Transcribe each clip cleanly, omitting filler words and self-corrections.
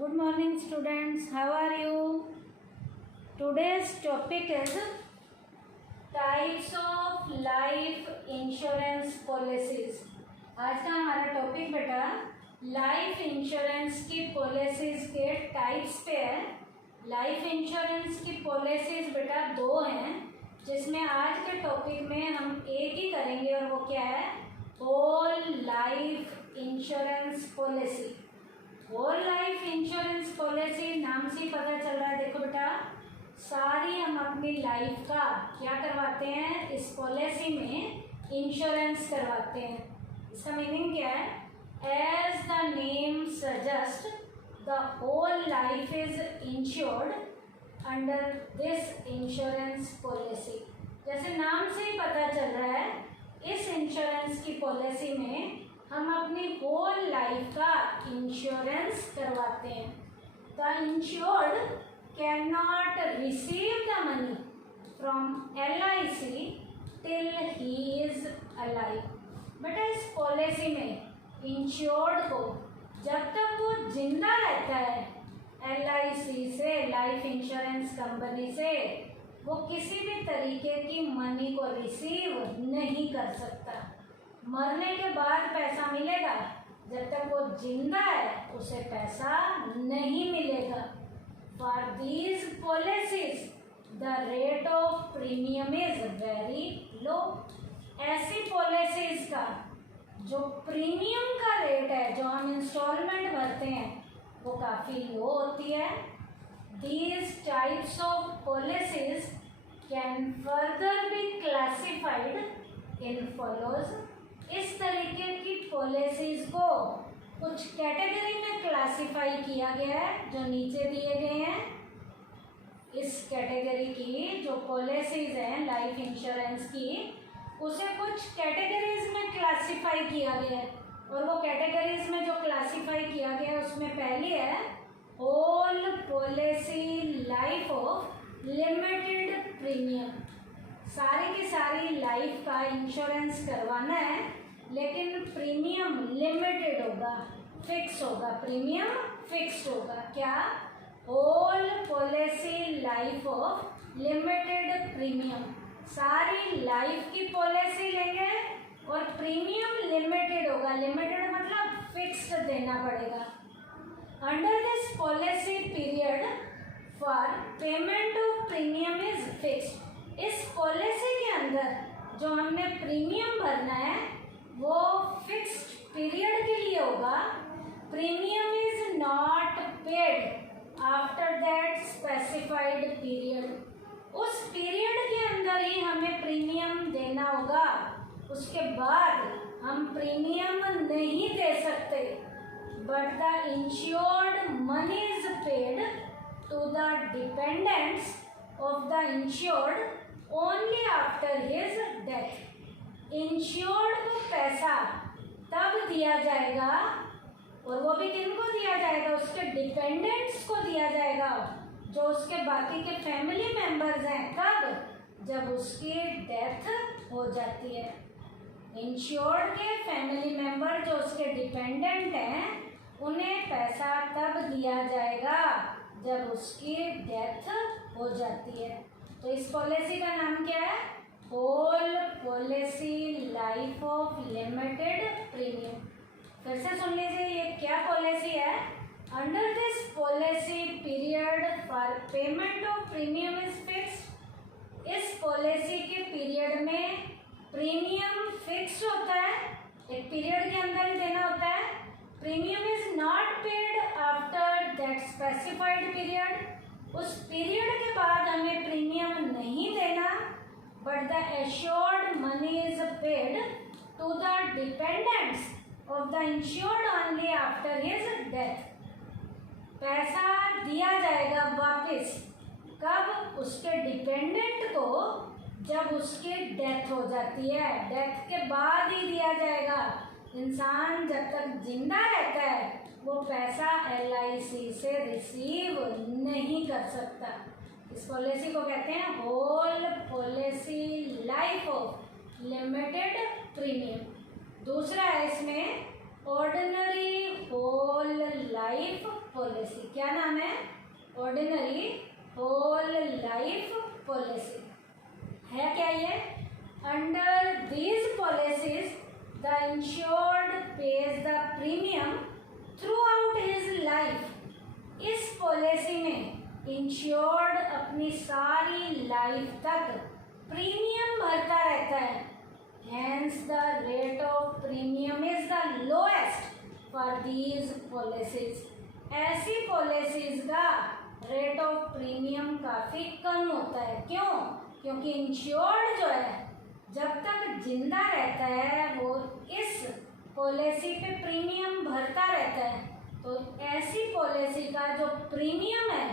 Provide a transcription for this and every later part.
Good morning students, how are you? Today's topic is types of life insurance policies. आज का हमारा topic बेटा life insurance की policies के टाइप्स पे है। लाइफ इंश्योरेंस की पॉलिसीज बेटा दो हैं, जिसमें आज के टॉपिक में हम एक ही करेंगे और वो क्या है, whole life insurance policy. Whole life insurance policy नाम से ही पता चल रहा है। देखो बेटा, सारी हम अपनी लाइफ का क्या करवाते हैं, इस पॉलिसी में इंश्योरेंस करवाते हैं। इसका मीनिंग क्या है, as the name suggest the whole life is insured under this insurance policy. जैसे नाम से ही पता चल रहा है, इस इंश्योरेंस की पॉलिसी में हम अपनी होल लाइफ का इंश्योरेंस करवाते हैं। The insured can not receive the money from LIC till he is alive. बेटा, इस पॉलिसी में इंश्योर्ड को जब तक वो जिंदा रहता है LIC से, लाइफ इंश्योरेंस कंपनी से, वो किसी भी तरीके की मनी को रिसीव नहीं कर सकता। मरने के बाद पैसा मिलेगा, जब तक वो जिंदा है उसे पैसा नहीं मिलेगा। For these policies the rate of premium is very low. ऐसी पॉलिसीज का जो प्रीमियम का रेट है, जो हम इंस्टॉलमेंट भरते हैं, वो काफ़ी लो होती है। These types of policies can further be classified in follows. इस तरीके की पॉलिसीज को कुछ कैटेगरी में क्लासिफाई किया गया है, जो नीचे दिए गए हैं। इस कैटेगरी की जो पॉलिसीज हैं लाइफ इंश्योरेंस की, उसे कुछ कैटेगरीज में क्लासिफाई किया गया है। और वो कैटेगरीज में जो क्लासिफाई किया गया है, उसमें पहली है whole policy life of limited premium. सारी की सारी लाइफ का इंश्योरेंस करवाना है, लेकिन प्रीमियम लिमिटेड होगा, फिक्स होगा, प्रीमियम फिक्स्ड होगा। क्या? Whole policy life of limited premium. सारी लाइफ की पॉलिसी लेंगे और प्रीमियम लिमिटेड होगा। लिमिटेड मतलब फिक्स्ड देना पड़ेगा। Under this policy period for payment of premium is fixed. इस पॉलिसी के अंदर जो हमने प्रीमियम भरना है, वो फिक्स्ड पीरियड के लिए होगा। Premium is not paid after that specified period. उस पीरियड के अंदर ही हमें प्रीमियम देना होगा, उसके बाद हम प्रीमियम नहीं दे सकते। But the insured money is paid to the dependents of the insured only after his death. Insured को पैसा तब दिया जाएगा, और वो भी किनको दिया जाएगा, उसके डिपेंडेंट्स को दिया जाएगा, जो उसके बाकी के फैमिली मेंबर्स हैं। कब? जब उसकी डेथ हो जाती है। इंश्योर्ड के फैमिली मेंबर जो उसके डिपेंडेंट हैं, उन्हें पैसा तब दिया जाएगा जब उसकी डेथ हो जाती है। तो इस पॉलिसी का नाम क्या है? Whole policy life of limited premium. फिर से सुन लीजिए, ये क्या पॉलिसी है। Under this policy period for payment of premium is fixed. इस पॉलिसी के पीरियड में प्रीमियम फिक्स होता है, एक पीरियड के अंदर ही देना होता है। Premium is not paid after that specified period. उस पीरियड के बाद हमें प्रीमियम नहीं देना, but the assured money is paid to the dependents of the insured only after his death. पैसा दिया जाएगा वापस कब? उसके डिपेंडेंट को जब उसकी डेथ हो जाती है। डेथ के बाद ही दिया जाएगा। इंसान जब तक जिंदा रहता है, वो पैसा LIC से रिसीव नहीं कर सकता। इस पॉलिसी को कहते हैं whole policy life of limited premium. दूसरा है इसमें ऑर्डिनरी होल लाइफ पॉलिसी। क्या नाम है? ऑर्डिनरी होल लाइफ पॉलिसी है। क्या ये? Under these policies the insured page the premium through out his life. इस पॉलिसी में इंश्योर्ड अपनी सारी लाइफ तक प्रीमियम भरता रहता है। Hence the rate of premium is the lowest for these policies. ऐसी पॉलिसीज का रेट ऑफ प्रीमियम काफ़ी कम होता है। क्यों? क्योंकि इंश्योर्ड जो है जब तक जिंदा रहता है वो इस पॉलिसी पे प्रीमियम भरता रहता है। तो ऐसी पॉलिसी का जो प्रीमियम है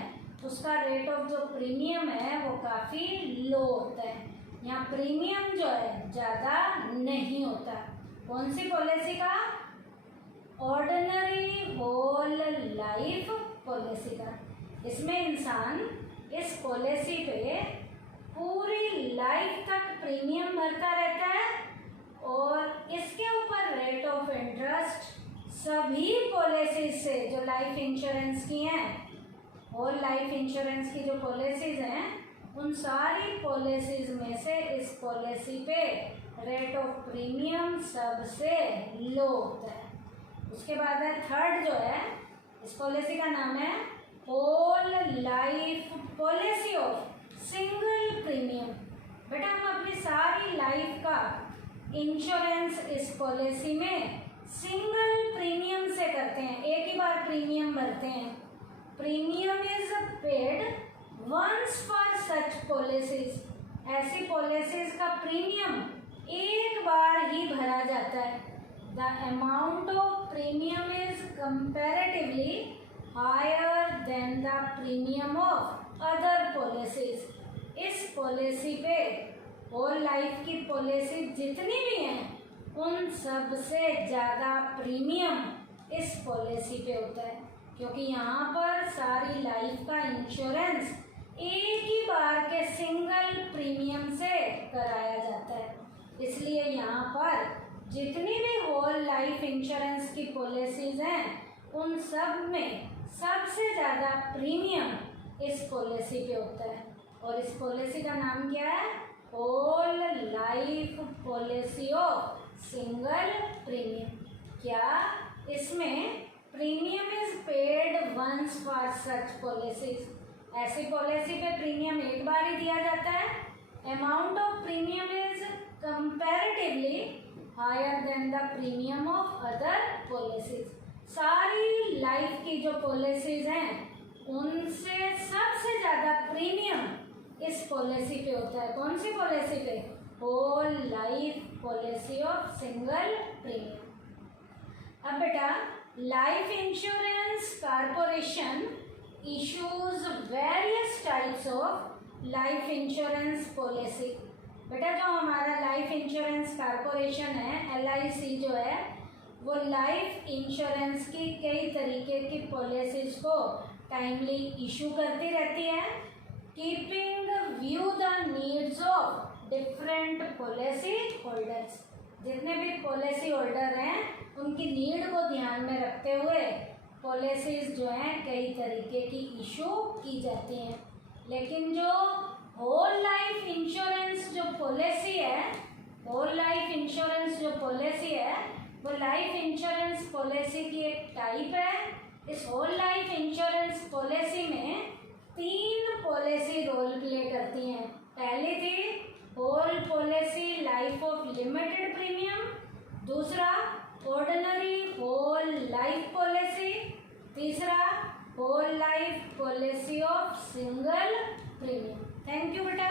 उसका रेट ऑफ जो प्रीमियम है वो काफ़ी लो होता है। यहाँ प्रीमियम जो है ज़्यादा नहीं होता। कौन सी पॉलिसी का? ऑर्डिनरी होल लाइफ पॉलिसी का। इसमें इंसान इस पॉलिसी पे पूरी लाइफ तक प्रीमियम भरता रहता है और इसके ऊपर रेट ऑफ इंटरेस्ट सभी पॉलिसीज से जो लाइफ इंश्योरेंस की हैं, होल लाइफ इंश्योरेंस की जो पॉलिसीज हैं उन सारी पॉलिसीज में से इस पॉलिसी पे रेट ऑफ प्रीमियम सबसे लो होता है। उसके बाद है थर्ड जो है, इस पॉलिसी का नाम है whole life policy of single premium. बेटा हम अपनी सारी लाइफ का इंश्योरेंस इस पॉलिसी में सिंगल प्रीमियम से करते हैं, एक ही बार प्रीमियम भरते हैं। Premium is paid once for such policies. ऐसी पॉलिसीज का प्रीमियम एक बार ही भरा जाता है। The amount of premium is comparatively higher than the premium of other policies. इस पॉलिसी पे होल लाइफ की पॉलिसी जितनी भी हैं उन सब से ज़्यादा प्रीमियम इस पॉलिसी पे होता है, क्योंकि यहाँ पर सारी लाइफ का इंश्योरेंस एक ही बार के सिंगल प्रीमियम से कराया जाता है। इसलिए यहाँ पर जितनी भी होल लाइफ इंश्योरेंस की पॉलिसीज हैं उन सब में सबसे ज़्यादा प्रीमियम इस पॉलिसी पे होता है। और इस पॉलिसी का नाम क्या है? Whole life policy of single premium. क्या इसमें premium is paid once for such policies. ऐसी पॉलिसी पे प्रीमियम एक बार ही दिया जाता है। Amount of premium is comparatively higher than the premium of other policies. सारी लाइफ की जो पॉलिसीज हैं उनसे सबसे ज़्यादा प्रीमियम इस पॉलिसी पे होता है। कौन सी पॉलिसी पे? Whole life policy of single premium. अब बेटा life insurance corporation issues various types of life insurance policy. बेटा जो हमारा लाइफ इंश्योरेंस कॉर्पोरेशन है LIC जो है वो लाइफ इंश्योरेंस की कई तरीके की पॉलिसीज को टाइमली इशू करती रहती है, keeping view the needs of different policy holders. जितने भी पॉलिसी होल्डर हैं उनकी नीड को ध्यान में रखते हुए पॉलिसीज जो हैं कई तरीके की इशू की जाती हैं। लेकिन जो होल लाइफ इंश्योरेंस जो पॉलिसी है, होल लाइफ इंश्योरेंस जो पॉलिसी है वो लाइफ इंश्योरेंस पॉलिसी की एक टाइप है। इस होल लाइफ इंश्योरेंस पॉलिसी में 3 पॉलिसी रोल प्ले करती हैं। पहली थी whole policy life of limited premium, दूसरा ऑर्डिनरी होल लाइफ पॉलिसी, तीसरा whole life policy of single premium. Thank you बेटा।